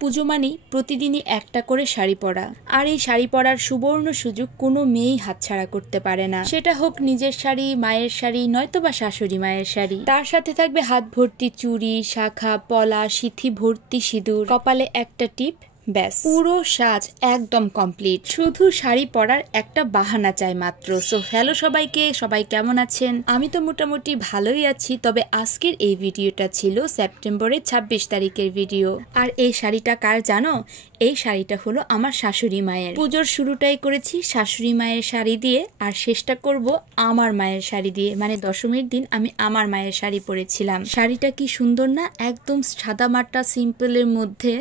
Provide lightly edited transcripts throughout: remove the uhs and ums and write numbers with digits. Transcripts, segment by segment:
পুজো মানেই প্রতিদিনই একটা করে শাড়ি পরা, আর এই শাড়ি পরার সুবর্ণ সুযোগ কোনো মেয়েই হাতছাড়া করতে পারে না। সেটা হোক নিজের শাড়ি, মায়ের শাড়ি, নয়তো বা শাশুড়ি মায়ের শাড়ি। তার সাথে থাকবে হাত ভর্তি চুড়ি, শাখা, পলা, সিথি ভর্তি সিঁদুর, কপালে একটা টিপ, ব্যাস পুরো সাজ একদম কমপ্লিট। শুধু শাড়ি পরার একটা বাহানা চাই মাত্র। সো হ্যালো সবাইকে, সবাই কেমন আছেন? আমি তো মোটামুটি ভালোই আছি। তবে আজকের এই ভিডিওটা ছিল সেপ্টেম্বরের 26 তারিখের ভিডিও। আর এই শাড়িটা কার জানো? এই শাড়িটা হলো আমার শাশুড়ি মায়ের। পুজোর শুরুটাই করেছি শাশুড়ি মায়ের শাড়ি দিয়ে, আর শেষটা করব আমার মায়ের শাড়ি দিয়ে। মানে দশমীর দিন আমি আমার মায়ের শাড়ি পরেছিলাম। শাড়িটা কি সুন্দর না? একদম সাদা মাটা সিম্পলের মধ্যে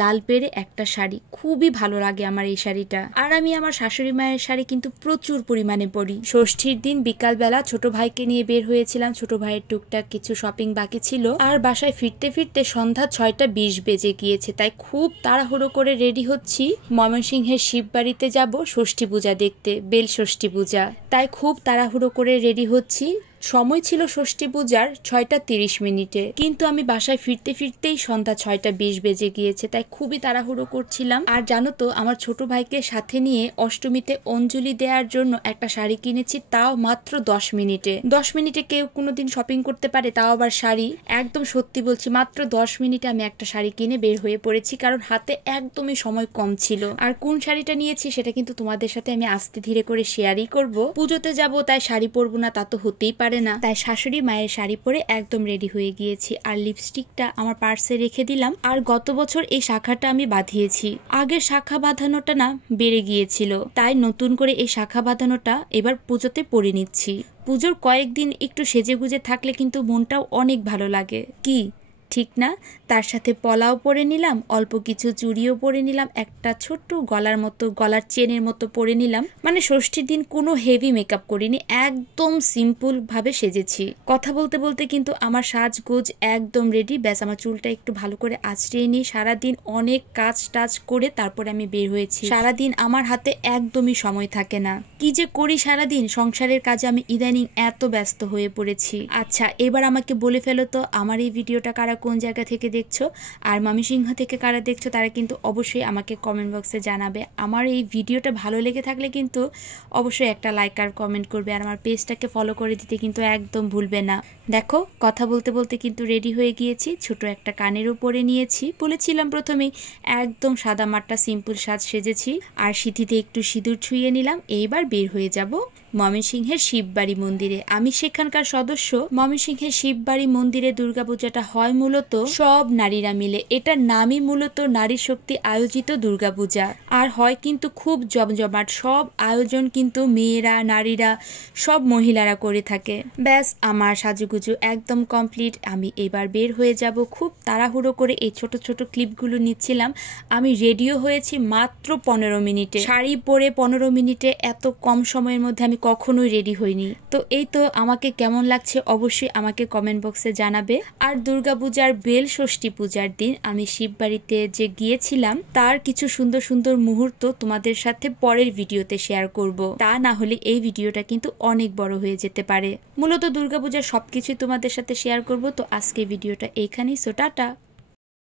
লাল পেরে একটা শাড়ি, খুবই ভালো লাগে আমার এই শাড়িটা। আর আমি আমার শাশুড়ি মায়ের শাড়ি কিন্তু প্রচুর পরিমাণে পরি। ষষ্ঠীর দিন বিকালবেলা ছোট ভাইকে নিয়ে বের হয়েছিলাম। ছোট ভাইয়ের টুকটাক কিছু শপিং বাকি ছিল, আর বাসায় ফিরতে ফিরতে সন্ধ্যা 6:20 বেজে গিয়েছে। তাই খুব তাড়াহুড়ো করে রেডি হচ্ছি। ময়মনসিংহের শিববাড়িতে যাব ষষ্ঠী পূজা দেখতে, বেল ষষ্ঠী পূজা। তাই খুব তাড়াহুড়ো করে রেডি হচ্ছি। সময় ছিল ষষ্ঠী পূজার 6:30, কিন্তু আমি বাসায় ফিরতে ফিরতেই সন্ধ্যা 6:20 বেজে গিয়েছে। তাই খুবই তাড়াহুড়ো করছিলাম। আর জানো তো, আমার ছোট ভাইকে সাথে নিয়ে অষ্টমীতে অঞ্জলি দেওয়ার জন্য একটা শাড়ি কিনেছি, তাও মাত্র 10 মিনিটে। 10 মিনিটে কেউ কোনোদিন শপিং করতে পারে, তাও আবার শাড়ি? একদম সত্যি বলছি, মাত্র 10 মিনিটে আমি একটা শাড়ি কিনে বের হয়ে পড়েছি, কারণ হাতে একদমই সময় কম ছিল। আর কোন শাড়িটা নিয়েছি সেটা কিন্তু তোমাদের সাথে আমি আস্তে ধীরে করে শেয়ারই করব। পুজোতে যাব, তাই শাড়ি পরবো না তা তো হতেই পারে না। তাই শাশুড়ি মায়ের শাড়ি পরে একদম রেডি হয়ে গিয়েছি। আর লিপস্টিকটা আমার পার্সে রেখে দিলাম। আর গত বছর এই শাখাটা আমি বাঁধিয়েছি। আগের শাখা বাঁধানোটা না বেড়ে গিয়েছিল, তাই নতুন করে এই শাখা বাঁধানোটা এবার পুজোতে পরে নিচ্ছি। পুজোর কয়েকদিন একটু সেজেগুজে থাকলে কিন্তু মনটাও অনেক ভালো লাগে, কি ঠিক না? তার সাথে পলাও পরে নিলাম, অল্প কিছু চুড়িও পরে নিলাম, একটা ছোট্ট গলার চেনের মতো পরে নিলাম। মানে ষষ্ঠীর দিন কোনো হেভি মেকআপ করিনি, একদম সিম্পল ভাবে সেজেছি। কথা বলতে বলতে কিন্তু আমার সাজগোজ একদম রেডি। ব্যাস আমার চুলটা একটু ভালো করে আঁচড়িয়ে নিই। সারাদিন অনেক কাজ টাজ করে তারপরে আমি বের হয়েছি। সারাদিন আমার হাতে একদমই সময় থাকে না। কি যে করি সারাদিন, সংসারের কাজে আমি ইদানিং এত ব্যস্ত হয়ে পড়েছি। আচ্ছা, এবার আমাকে বলে ফেলো তো, আমার এই ভিডিওটা কারা কোন জায়গা থেকে দেখছো, আর ময়মনসিংহ থেকে কারা দেখছো, তারা কিন্তু অবশ্যই আমাকে কমেন্ট বক্সে জানাবে। আমার এই ভিডিওটা ভালো লেগে থাকলে কিন্তু অবশ্যই একটা লাইক আর কমেন্ট করবে, আর আমার পেজটাকে ফলো করে দিতে কিন্তু একদম ভুলবে না। দেখো, কথা বলতে বলতে কিন্তু রেডি হয়ে গিয়েছি। ছোট একটা কানের উপরে নিয়েছি, বলেছিলাম প্রথমেই একদম সাদা মাটা সিম্পল সাজ সেজেছি। আর সিঁথিতে একটু সিঁদুর ছুঁয়ে নিলাম। এইবার বের হয়ে যাব ময়মনসিংহের শিববাড়ি মন্দিরে। আমি সেখানকার সদস্য। ময়মনসিংহের শিববাড়ি মন্দিরে দুর্গাপূজাটা হয় মূলত সব নারীরা মিলে। এটার নামই মূলত নারী শক্তি আয়োজিত দুর্গাপূজা। আর হয় কিন্তু খুব জমজমাট। সব আয়োজন কিন্তু মেয়েরা, নারীরা, সব মহিলারা করে থাকে। ব্যাস আমার সাজুগুজু একদম কমপ্লিট। আমি এবার বের হয়ে যাব। খুব তাড়াহুড়ো করে এই ছোট ছোট ক্লিপগুলো নিচ্ছিলাম। আমি রেডিও হয়েছি মাত্র 15 মিনিটে। শাড়ি পরে 15 মিনিটে এত কম সময়ের মধ্যে আমি কখনোই রেডি হইনি। তো এই তো, আমাকে কেমন লাগছে অবশ্যই আমাকে কমেন্ট বক্সে জানাবে। আর দুর্গাপূজার বেল ষষ্ঠী পূজার দিন আমি শিববাড়িতে যে গিয়েছিলাম, তার কিছু সুন্দর সুন্দর মুহূর্ত তোমাদের সাথে পরের ভিডিওতে শেয়ার করব। তা না হলে এই ভিডিওটা কিন্তু অনেক বড় হয়ে যেতে পারে। মূলত দুর্গাপূজার সবকিছুই তোমাদের সাথে শেয়ার করব। তো আজকে ভিডিওটা এইখানেই। So tata.